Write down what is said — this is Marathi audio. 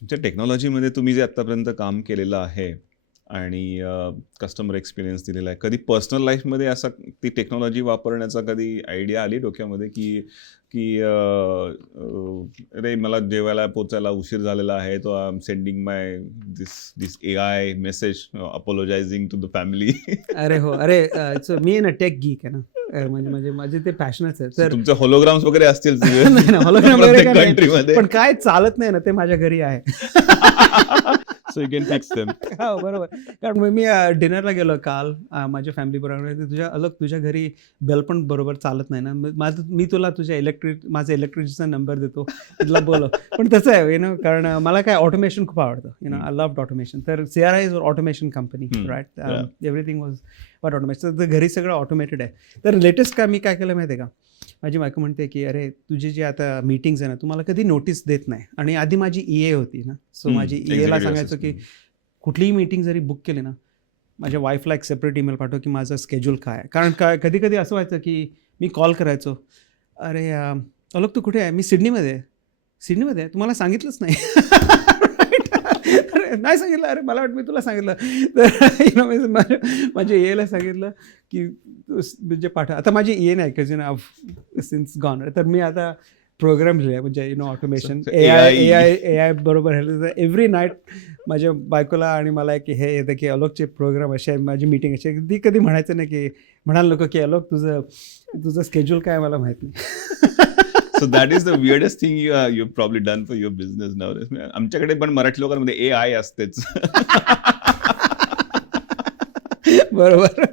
तुमच्या टेक्नॉलॉजीमध्ये तुम्ही जे आत्तापर्यंत काम केलेलं आहे आणि कस्टमर एक्सपिरियन्स दिलेला आहे, कधी पर्सनल लाईफमध्ये असा ती टेक्नॉलॉजी वापरण्याचा कधी आयडिया आली डोक्यामध्ये की की अरे मला जेवायला पोचायला उशीर झालेला आहे, तो I am sending my this this AI message apologizing to the family. अरे हो, अरे मी आहे ना टेक गीक आहे ना. म्हणजे म्हणजे माझे ते पॅशनच आहे. तर तुमचे होलोग्राम्स वगैरे असतील नाही ना, hologram वगैरे प्रत्येक काय नाही. कंट्रीमध्ये. पण काय चालत नाही ना, ते माझ्या घरी आहे. So you can fix them. हो, बरोबर. कारण मग मी डिनरला गेलो काल माझ्या फॅमिली बरोबर. तुझ्या घरी बेल पण बरोबर चालत नाही ना. मी तुला माझा इलेक्ट्रिशियनचा नंबर देतो, तुला बोलव. पण तसं आहे कारण मला काय ऑटोमेशन खूप आवडतं. I love automation. तर CRI is automation company, right. Everything was but automation. तर घरी सगळं ऑटोमेटेड आहे. तर लेटेस्ट मी काय केलं माहिती आहे का, माझी बायको म्हणते की अरे तुझी जी आता मीटिंग्स आहे ना, तुम्हाला कधी नोटीस देत नाही. आणि आधी माझी EA होती ना, सो माझी EAला सांगायचं की कुठलीही मीटिंग जरी बुक केली ना, माझ्या वाईफला एक सेपरेट ईमेल पाठव की माझं स्केड्यूल काय आहे. कारण कधी कधी असं व्हायचं की मी कॉल करायचो, अरे अलोक तू कुठे आहे? मी सिडनीमध्ये आहे. तुम्हाला सांगितलंच नाही. अरे नाही सांगितलं. अरे मला वाटतं मी तुला सांगितलं. तर माझ्या EAला सांगितलं की म्हणजे पाठव. आता माझी EA नाही का सिन्स गॉन. तर मी आता प्रोग्राम लिहिला म्हणजे ऑटोमेशन AI बरोबर एव्हरी नाईट माझ्या बायकोला आणि मला की हे येतं की अलोकचे प्रोग्राम असे आहे, माझी मीटिंग अशी आहे. ती कधी म्हणायचं नाही की म्हणाल नको की अलोक तुझं स्केड्यूल काय मला माहित नाही. So that is the weirdest thing you've probably done for your business nowadays. आमच्याकडे पण मराठी लोकांमध्ये AI असतेच. बरोबर.